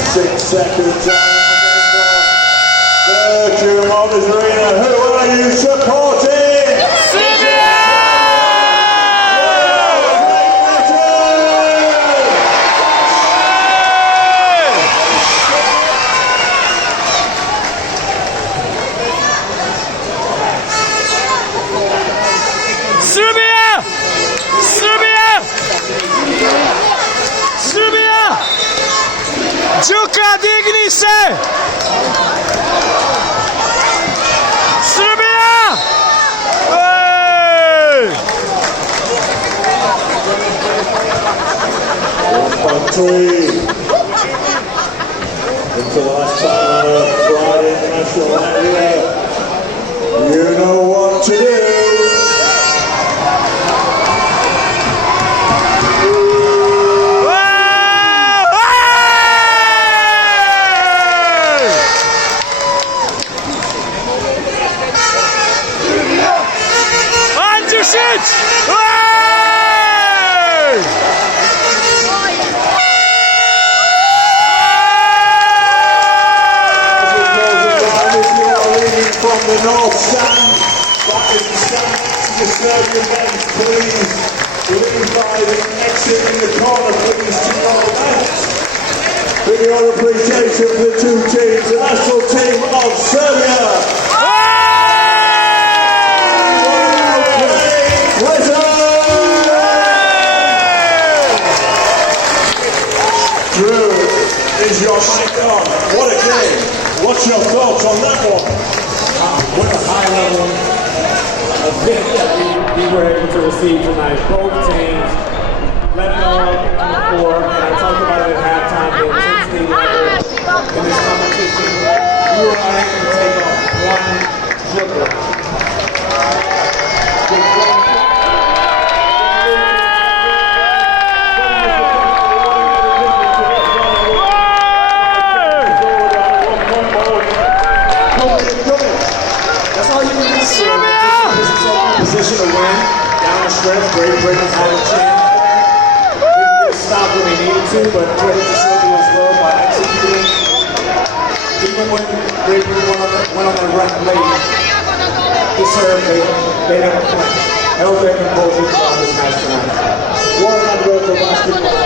6 seconds on Virtual Motors Arena. Who are you supporting? Srbiје! Srbiје! Srbiјe! Srbiјe! Đuka, digni se! Srbiјe! Ej! 1.3 into the last time on a Friday International Holiday. You know what to do. Andjušić! From the north stand, that is the stand next to the Serbian bench. Please leave by the exit in the corner, please to your left. For your appreciation for the two teams, the national team of Serbia. Drew, is your mic on? What a game! What's your thoughts on that one? What a high level of hit that we were able to receive tonight. Both teams left no on the floor, and I talked about it at halftime, the intensity level in this competition. We were unable to take off one dribble. Position to win, down the stretch, Great Britain had a chance. Didn't stop when they needed to, but credit to Serbia as well by executing. Even when Great Britain went on that run late, they served, they never flinched. Held their composure throughout this match tonight. What an advert for basketball.